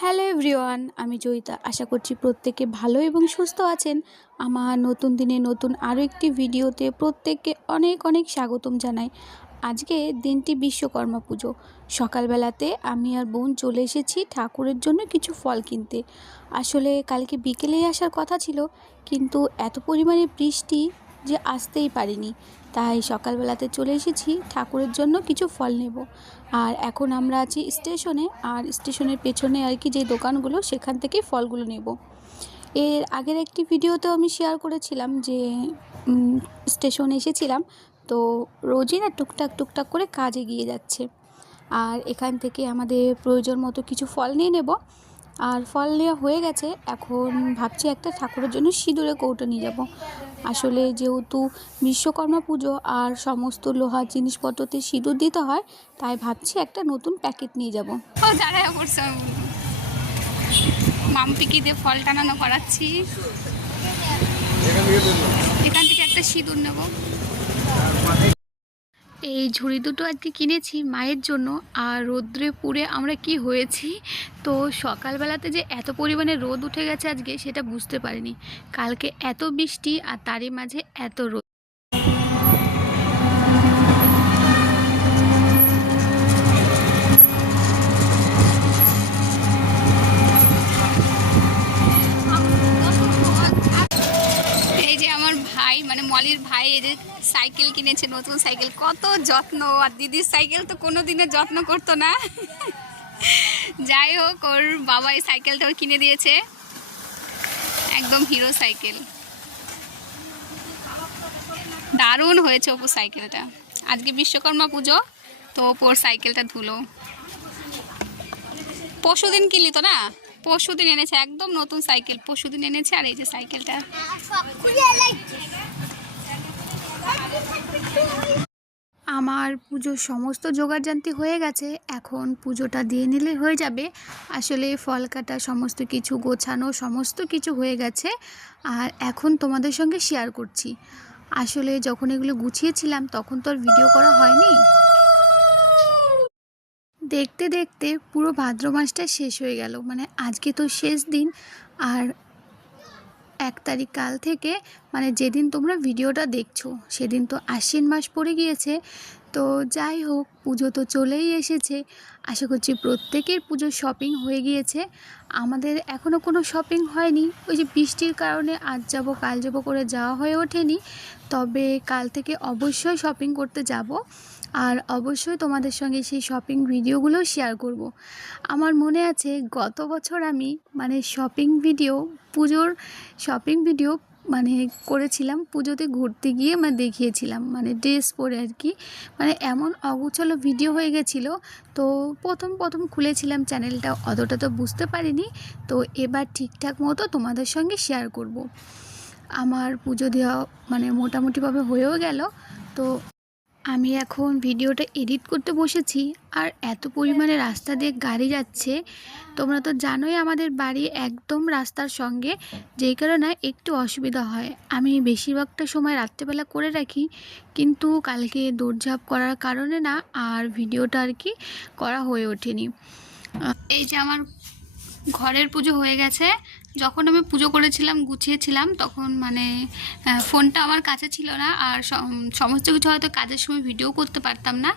Hello everyone, আমি জয়িতা। আশা করছি প্রত্যেকে ভালো এবং সুস্থ আছেন। আমার নতুন দিনে নতুন আরও একটি ভিডিওতে প্রত্যেককে অনেক অনেক স্বাগতম জানাই। আজকে দিনটি বিশ্বকর্মা পুজো। সকালবেলাতে আমি আর বোন চলে এসেছি ঠাকুরের জন্য কিছু ফল কিনতে। আসলে কালকে বিকেলেই আসার কথা ছিল, কিন্তু এত পরিমাণে বৃষ্টি যে আসতেই পারিনি, তাই সকালবেলাতে চলে এসেছি ঠাকুরের জন্য কিছু ফল নেব। আর এখন আমরা আছি স্টেশনে, আর স্টেশনের পেছনে আর কি যে দোকানগুলো, সেখান থেকে ফলগুলো নেব। এর আগের একটি ভিডিওতেও আমি শেয়ার করেছিলাম যে স্টেশনে এসেছিলাম, তো রোজই না টুকটাক টুকটাক করে কাজ এগিয়ে যাচ্ছে। আর এখান থেকে আমাদের প্রয়োজন মতো কিছু ফল নিয়ে নেব। আর ফল নেওয়া হয়ে গেছে, এখন ভাবছি একটা ঠাকুরের জন্য সিঁদুরের কৌটো নিয়ে যাব। আসলে যেহেতু বিশ্বকর্মা পুজো আর সমস্ত লোহার জিনিসপত্রতে সিঁদুর দিতে হয়, তাই ভাবছি একটা নতুন প্যাকেট নিয়ে যাব। মাম্পিকে দিয়ে ফল টানানো করাচ্ছি, এখান থেকে একটা সিঁদুর নেব। এই ঝুড়ি দুটো আজকে কিনেছি মায়ের জন্য। আর রোদ্রে পুড়ে আমরা কি হয়েছি, তো সকালবেলাতে যে এত পরিমাণে রোদ উঠে গেছে আজকে, সেটা বুঝতে পারিনি। কালকে এত বৃষ্টি আর তারই মাঝে এত রোদ। এই যে আমার ভাই, মানে মলির ভাই, এই যে সাইকেল কিনেছে, নতুন সাইকেল। কত যত্ন! আর দিদির সাইকেল তো কোনো দিনের যত্ন করতো না। যাই হোক, ওর বাবা এই সাইকেলটা ওর কিনে দিয়েছে, একদম হিরো সাইকেল। দারুণ হয়েছে ওপোর সাইকেলটা। আজকে বিশ্বকর্মা পুজো, তো ওপোর সাইকেলটা ধুলো। পরশুদিন কিনলি তো না? পরশুদিন এনেছে, একদম নতুন সাইকেল পরশুদিন এনেছে। আর এই যে সাইকেলটা, আমার পুজোর সমস্ত জোগাড়জান্তি হয়ে গেছে। এখন পুজোটা দিয়ে নিলে হয়ে যাবে। আসলে ফল কাটা, সমস্ত কিছু গোছানো, সমস্ত কিছু হয়ে গেছে। আর এখন তোমাদের সঙ্গে শেয়ার করছি। আসলে যখন এগুলো গুছিয়েছিলাম তখন তো আর ভিডিও করা হয়নি। দেখতে দেখতে পুরো ভাদ্র মাসটা শেষ হয়ে গেল, মানে আজকে তো শেষ দিন। আর 1 তারিখ কাল থেকে, মানে যেদিন তোমরা ভিডিওটা দেখছো সেদিন তো আশ্বিন মাস পড়ে গিয়েছে। তো যাই হোক, পুজো তো চলেই এসেছে। আশা করছি প্রত্যেকের পুজোর শপিং হয়ে গিয়েছে। আমাদের এখনও কোনো শপিং হয়নি, ওই যে বৃষ্টির কারণে আজ যাব কাল যাব করে যাওয়া হয়ে ওঠেনি। তবে কাল থেকে অবশ্যই শপিং করতে যাব, আর অবশ্যই তোমাদের সঙ্গে সেই শপিং ভিডিওগুলো শেয়ার করব। আমার মনে আছে গত বছর আমি মানে পুজোর শপিং ভিডিও মানে করেছিলাম, পুজোতে ঘুরতে গিয়ে মানে দেখিয়েছিলাম, মানে ড্রেস পরে আর কি। মানে এমন অগোছালো ভিডিও হয়ে গেছিলো। তো প্রথম খুলেছিলাম চ্যানেলটা, অতটা তো বুঝতে পারিনি। তো এবার ঠিকঠাক মতো তোমাদের সঙ্গে শেয়ার করব। আমার পুজো দেওয়া মানে মোটামুটিভাবে হয়েও গেল। তো আমি এখন ভিডিওটা এডিট করতে বসেছি। আর এত পরিমাণে রাস্তা দিয়ে গাড়ি যাচ্ছে, তোমরা তো জানোই আমাদের বাড়ি একদম রাস্তার সঙ্গে, যেই কারণে একটু অসুবিধা হয়। আমি বেশিরভাগটা সময় রাত্রেবেলা করে রাখি, কিন্তু কালকে দৌড়ঝাঁপ করার কারণে না আর ভিডিওটা আর কি করা হয়ে ওঠেনি। এই যে আমার ঘরের পুজো হয়ে গেছে। যখন আমি পুজো করেছিলাম, গুছিয়েছিলাম, তখন মানে ফোনটা আমার কাছে ছিল না, আর সমস্ত কিছু হয়তো কাজের সময় ভিডিও করতে পারতাম না,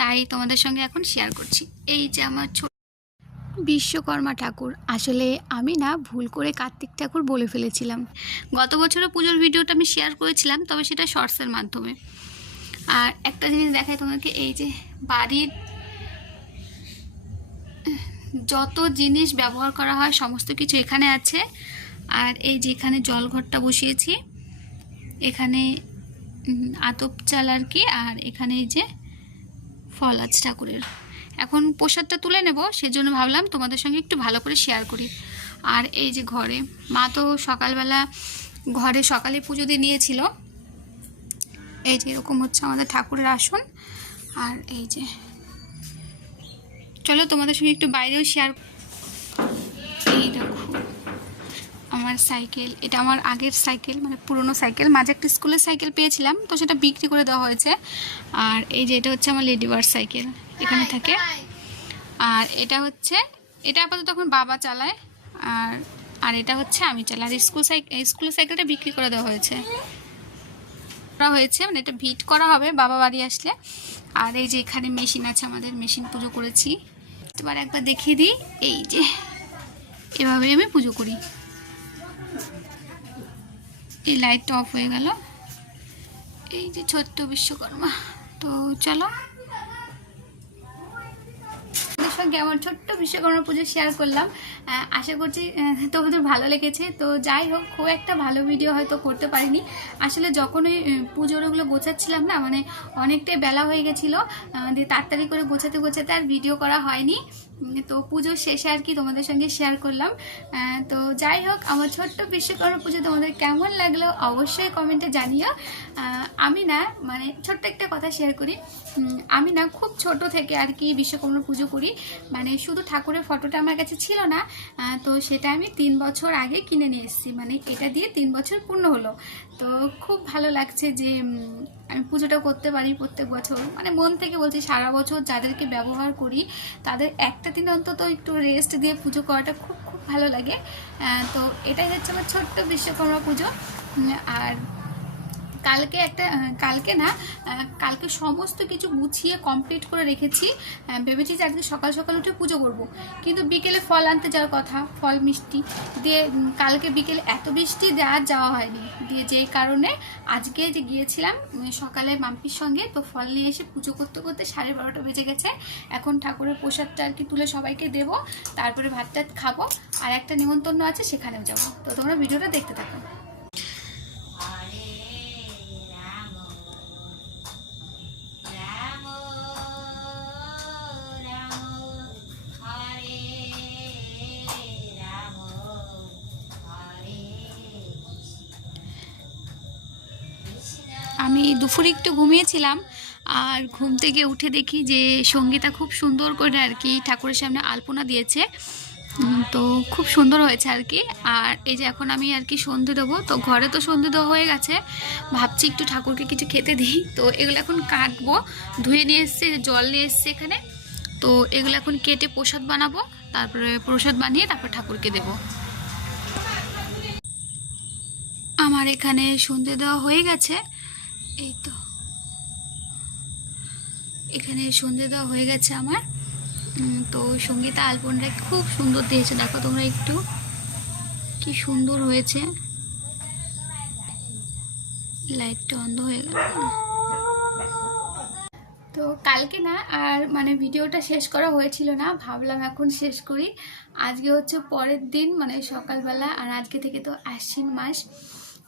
তাই তোমাদের সঙ্গে এখন শেয়ার করছি। এই যে আমার ছোট বিশ্বকর্মা ঠাকুর। আসলে আমি না ভুল করে কার্তিক ঠাকুর বলে ফেলেছিলাম। গত বছরের পুজোর ভিডিওটা আমি শেয়ার করেছিলাম, তবে সেটা শর্টসের মাধ্যমে। আর একটা জিনিস দেখাই তোমাকে, এই যে বাড়ির যত জিনিস ব্যবহার করা হয় সমস্ত কিছু এখানে আছে। আর এই যে এখানে জলঘরটা বসিয়েছি, এখানে আতপ চাল আর কি, আর এখানে এই যে ফল আছে ঠাকুরের। এখন প্রসাদটা তুলে নেব, সেজন্য ভাবলাম তোমাদের সঙ্গে একটু ভালো করে শেয়ার করি। আর এই যে ঘরে মা তো সকালবেলা ঘরে সকালে পুজো দিয়ে নিয়েছিল। এই যে এরকম হচ্ছে আমাদের ঠাকুরের আসন। আর এই যে চলো তোমাদের সঙ্গে একটু বাইরেও শেয়ার। এই দেখো আমার সাইকেল, এটা আমার আগের সাইকেল, মানে পুরনো সাইকেল। মাঝে একটা স্কুলের সাইকেল পেয়েছিলাম, তো সেটা বিক্রি করে দেওয়া হয়েছে। আর এই যে এটা হচ্ছে আমার লেডিবার্ড সাইকেল, এখানে থাকে। আর এটা হচ্ছে এটা আপাতত তখন বাবা চালায়, আর আর এটা হচ্ছে আমি চালাই। আর স্কুল সাইকেলটা বিক্রি করে দেওয়া হয়েছে মানে এটা ভিট করা হবে বাবা বাড়ি আসলে। আর এই যে এখানে মেশিন আছে, আমাদের মেশিন পুজো করেছি। এবার একবার দেখিয়ে দিই, এই যে এভাবে আমি পুজো করি। এই লাইটটা অফ হয়ে গেল, এই যে ছোট্ট বিশ্বকর্মা। তো চলো সঙ্গে আমার ছোট্ট বিশ্বকর্মা পুজো শেয়ার করলাম। আশা করছি তোমাদের ভালো লেগেছে। তো যাই হোক, খুব একটা ভালো ভিডিও হয়তো করতে পারিনি। আসলে যখন ওই পুজোর ওগুলো গোছাচ্ছিলাম না, মানে অনেকটাই বেলা হয়ে গেছিলো, দিয়ে তাড়াতাড়ি করে গোছাতে গোছাতে আর ভিডিও করা হয়নি। তো পুজোর শেষে আর কি তোমাদের সঙ্গে শেয়ার করলাম। তো যাই হোক, আমার ছোট্ট বিশ্বকর্মা পুজো তোমাদের কেমন লাগলো অবশ্যই কমেন্টে জানিও। আমি না, মানে ছোট্ট একটা কথা শেয়ার করি, আমি না খুব ছোট থেকে আর কি বিশ্বকর্মা পুজো করি। মানে শুধু ঠাকুরের ফটোটা আমার কাছে ছিল না, তো সেটা আমি 3 বছর আগে কিনে নিয়ে এসেছি। মানে এটা দিয়ে 3 বছর পূর্ণ হলো। তো খুব ভালো লাগছে যে আমি পুজোটা করতে পারি প্রত্যেক বছর। মানে মন থেকে বলছি, সারা বছর যাদেরকে ব্যবহার করি তাদের একটা দিন অন্তত একটু রেস্ট দিয়ে পুজো করাটা খুব খুব ভালো লাগে। তো এটাই হচ্ছে আমার ছোট্ট বিশ্বকর্মা পুজো। আর কালকে সমস্ত কিছু গুছিয়ে কমপ্লিট করে রেখেছি। ভেবেছি যে আজকে সকাল সকাল উঠে পুজো করব, কিন্তু বিকেলে ফল আনতে যাওয়ার কথা, ফল মিষ্টি দিয়ে কালকে বিকেলে এত বৃষ্টি আর যাওয়া হয়নি। দিয়ে যে কারণে আজকে যে গিয়েছিলাম সকালে মাম্পির সঙ্গে, তো ফল নিয়ে এসে পুজো করতে করতে 12:30 বেজে গেছে। এখন ঠাকুরের প্রসাদটা আর কি তুলে সবাইকে দেব, তারপরে ভাতটা খাবো। আর একটা নিমন্ত্রণ আছে, সেখানেও যাবো। তো তোমরা ভিডিওটা দেখতে থাকো। আমি দুপুরে একটু ঘুমিয়েছিলাম, আর ঘুম থেকে উঠে দেখি যে সঙ্গীতা খুব সুন্দর করে আর কি ঠাকুরের সামনে আলপনা দিয়েছে। তো খুব সুন্দর হয়েছে আর কি। আর এই যে এখন আমি আর কি সন্ধে দেবো। তো ঘরে তো সন্ধে দেওয়া হয়ে গেছে, ভাবছি একটু ঠাকুরকে কিছু খেতে দিই। তো এগুলো এখন কাটবো, ধুয়ে নিয়ে এসছে, জল নিয়ে এসছে এখানে। তো এগুলো এখন কেটে প্রসাদ বানাবো, তারপরে প্রসাদ বানিয়ে তারপর ঠাকুরকে দেব। আমার এখানে সন্ধে দেওয়া হয়ে গেছে, এই তো এখানে সন্ধে দেওয়া হয়ে গেছে আমার। তো সঙ্গীতা আলপনাটা খুব সুন্দর দিয়েছে, দেখো তোমরা একটু, কি সুন্দর হয়েছে। লাইটটা বন্ধ হয়ে গেল। তো কালকে না আর মানে ভিডিওটা শেষ করা হয়েছিল না, ভাবলাম এখন শেষ করি। আজকে হচ্ছে পরের দিন, মানে সকালবেলা। আর আজকে থেকে তো আশ্বিন মাস।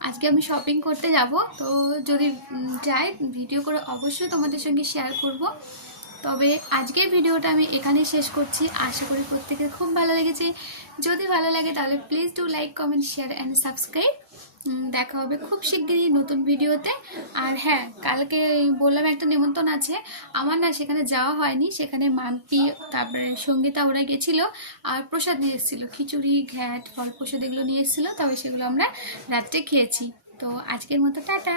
আজকে আমি শপিং করতে যাব। তো যদি যাই ভিডিও করে অবশ্যই তোমাদের সঙ্গে শেয়ার করব। তবে আজকের ভিডিওটা আমি এখানেই শেষ করছি। আশা করি প্রত্যেকের খুব ভালো লেগেছে। যদি ভালো লাগে তাহলে please do like, comment, share and subscribe. দেখা হবে খুব শিগগিরই নতুন ভিডিওতে। আর হ্যাঁ, কালকে বললাম একটা নিমন্ত্রণ আছে আমার, না সেখানে যাওয়া হয়নি। সেখানে মাম্পি, তারপরে সঙ্গীতা ওরা গেছিলো, আর প্রসাদ নিয়ে এসেছিলো, খিচুড়ি, ঘ্যাট, ফল প্রসাদ এগুলো নিয়ে এসেছিলো। তবে সেগুলো আমরা রাত্রে খেয়েছি। তো আজকের মতো টাটা।